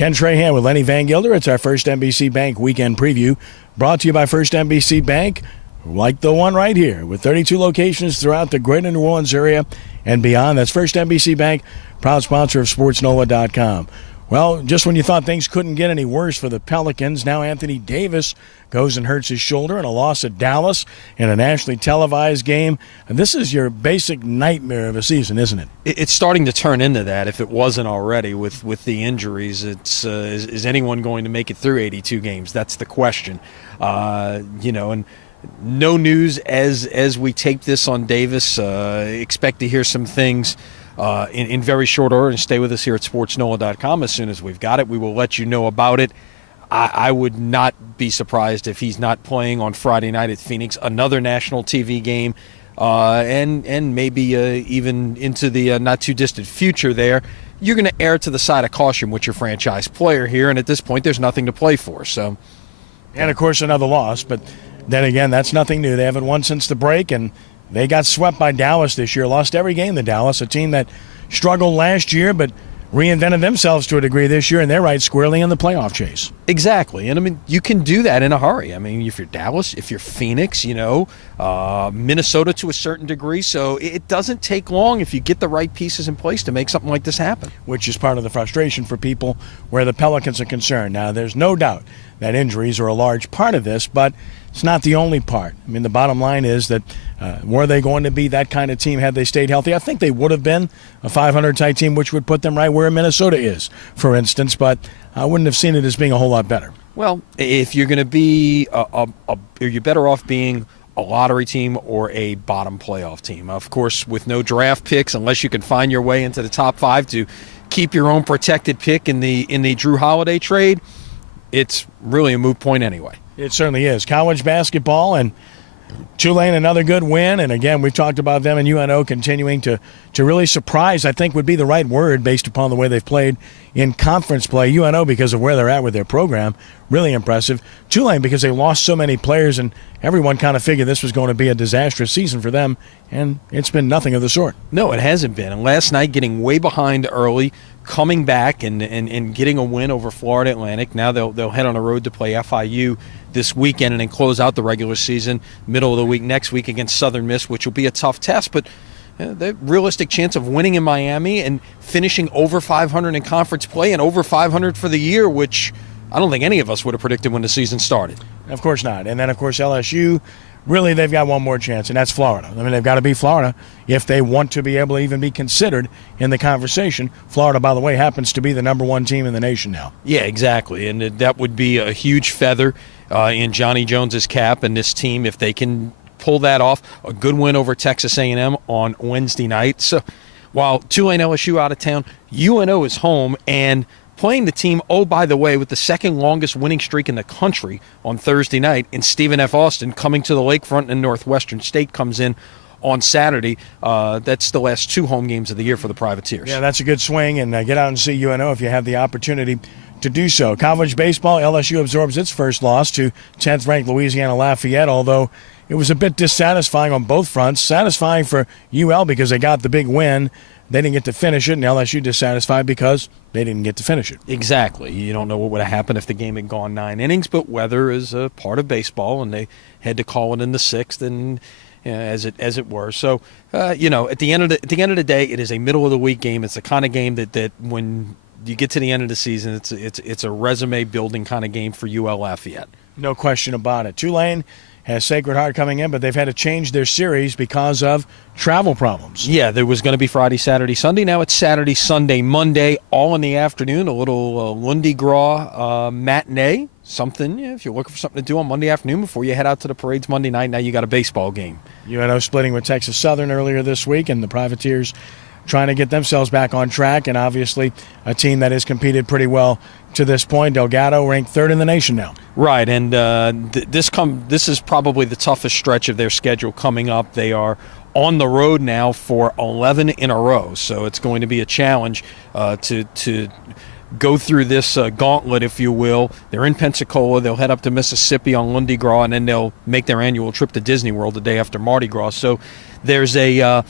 Ken Trahan with Lenny Vangilder. It's our First NBC Bank Weekend Preview, brought to you by First NBC Bank, like the one right here, with 32 locations throughout the greater New Orleans area and beyond. That's First NBC Bank, proud sponsor of SportsNola.com. Well, just when you thought things couldn't get any worse for the Pelicans, now Anthony Davis goes and hurts his shoulder in a loss at Dallas in a nationally televised game. And this is your basic nightmare of a season, isn't it? It's starting to turn into that, if it wasn't already, with the injuries. It's is anyone going to make it through 82 games? That's the question. And no news as we tape this on Davis. Expect to hear some things in very short order, and stay with us here at SportsNola.com. As soon as we've got it, we will let you know about it. I would not be surprised if he's not playing on Friday night at Phoenix, another national TV game, and maybe even into the not-too-distant future there. You're going to err to the side of caution with your franchise player here, and at this point there's nothing to play for. So, and, of course, another loss, but then again, that's nothing new. They haven't won since the break, and they got swept by Dallas this year, lost every game to Dallas, a team that struggled last year but reinvented themselves to a degree this year, and they're right squarely in the playoff chase. Exactly. And, I mean, you can do that in a hurry. I mean, if you're Dallas, if you're Phoenix, Minnesota to a certain degree. So it doesn't take long if you get the right pieces in place to make something like this happen. Which is part of the frustration for people where the Pelicans are concerned. Now, there's no doubt that injuries are a large part of this, but it's not the only part. I mean, the bottom line is that were they going to be that kind of team had they stayed healthy? I think they would have been a 500-type team, which would put them right where Minnesota is, for instance, but I wouldn't have seen it as being a whole lot better. Well, if you're going to be you're better off being a lottery team or a bottom playoff team. Of course, with no draft picks, unless you can find your way into the top 5 to keep your own protected pick in the Jrue Holiday trade, it's really a moot point anyway. It certainly is. College basketball, and Tulane, another good win. And again, we've talked about them and UNO continuing to really surprise, I think would be the right word based upon the way they've played in conference play. UNO, because of where they're at with their program, really impressive. Tulane, because they lost so many players, and everyone kind of figured this was going to be a disastrous season for them, and it's been nothing of the sort. No, it hasn't been. And last night, getting way behind early, coming back and getting a win over Florida Atlantic. Now they'll head on the road to play FIU this weekend and then close out the regular season middle of the week next week against Southern Miss, which will be a tough test, but the realistic chance of winning in Miami and finishing over 500 in conference play and over 500 for the year, which I don't think any of us would have predicted when the season started. Of course not. And then, of course, LSU, really they've got one more chance, and that's Florida. I mean, they've got to beat Florida if they want to be able to even be considered in the conversation. Florida, by the way, happens to be the number 1 team in the nation now. Yeah, exactly. And that would be a huge feather in Johnny Jones's cap and this team if they can pull that off. A good win over Texas A&M on Wednesday night. So while Tulane, LSU out of town, UNO is home and playing the team, oh, by the way, with the second longest winning streak in the country on Thursday night, and Stephen F. Austin coming to the lakefront, and Northwestern State comes in on Saturday. That's the last 2 home games of the year for the Privateers. Yeah, that's a good swing, and get out and see UNO if you have the opportunity to do so. College baseball, LSU absorbs its first loss to 10th-ranked Louisiana Lafayette, although it was a bit dissatisfying on both fronts. Satisfying for UL because they got the big win. They didn't get to finish it, and LSU dissatisfied because they didn't get to finish it. Exactly. You don't know what would have happened if the game had gone 9 innings, but weather is a part of baseball, and they had to call it in the 6th, and as it were. So, at the end of the day, it is a middle of the week game. It's the kind of game that when you get to the end of the season, it's a resume building kind of game for UL Lafayette. No question about it. Tulane has Sacred Heart coming in, but they've had to change their series because of travel problems. Yeah, there was going to be Friday, Saturday, Sunday. Now it's Saturday, Sunday, Monday, all in the afternoon. A little Mardi Gras matinee, something. If you're looking for something to do on Monday afternoon before you head out to the parades Monday night, now you got a baseball game. UNO splitting with Texas Southern earlier this week, and the Privateers trying to get themselves back on track, and obviously a team that has competed pretty well to this point. Delgado ranked 3rd in the nation now. Right, and this is probably the toughest stretch of their schedule coming up. They are on the road now for 11 in a row, so it's going to be a challenge to go through this gauntlet, if you will. They're in Pensacola. They'll head up to Mississippi on Mardi Gras, and then they'll make their annual trip to Disney World the day after Mardi Gras. So there's a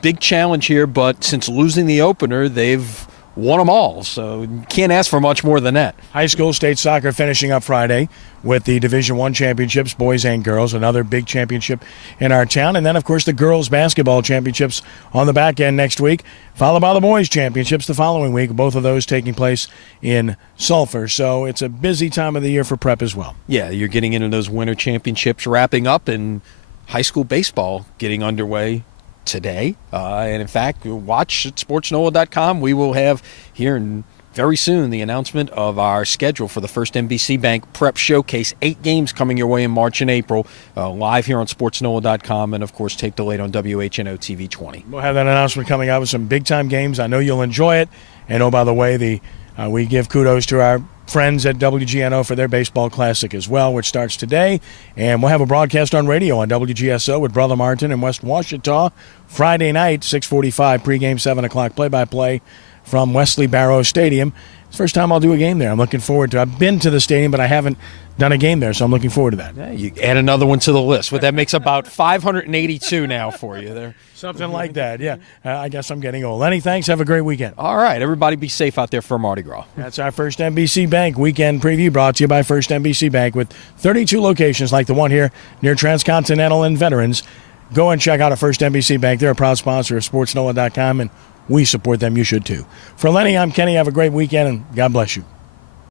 big challenge here, but since losing the opener, they've won them all. So you can't ask for much more than that. High school state soccer finishing up Friday with the Division I championships, boys and girls, another big championship in our town. And then, of course, the girls basketball championships on the back end next week, followed by the boys championships the following week, both of those taking place in Sulphur. So it's a busy time of the year for prep as well. Yeah, you're getting into those winter championships wrapping up, and high school baseball getting underway today. And in fact, watch at sportsnola.com. We will have here in very soon the announcement of our schedule for the first NBC Bank Prep Showcase. 8 games coming your way in March and April, live here on sportsnola.com, and of course tape delayed on WHNO TV 20. We'll have that announcement coming out with some big-time games. I know you'll enjoy it. And oh, by the way, we give kudos to our friends at WGNO for their baseball classic as well, which starts today. And we'll have a broadcast on radio on WGSO with Brother Martin in West Washita Friday night, 6:45, pregame, 7 o'clock, play-by-play from Wesley Barrow Stadium. It's the first time I'll do a game there. I'm looking forward to it. I've been to the stadium, but I haven't done a game there, so I'm looking forward to that. Yeah, you add another one to the list. But that makes about 582 now for you there. Something like that, yeah. I guess I'm getting old. Lenny, thanks. Have a great weekend. All right, everybody be safe out there for Mardi Gras. That's our First NBC Bank weekend preview, brought to you by First NBC Bank, with 32 locations like the one here near Transcontinental and Veterans. Go and check out a First NBC Bank. They're a proud sponsor of SportsNola.com, and we support them. You should too. For Lenny, I'm Kenny. Have a great weekend, and God bless you.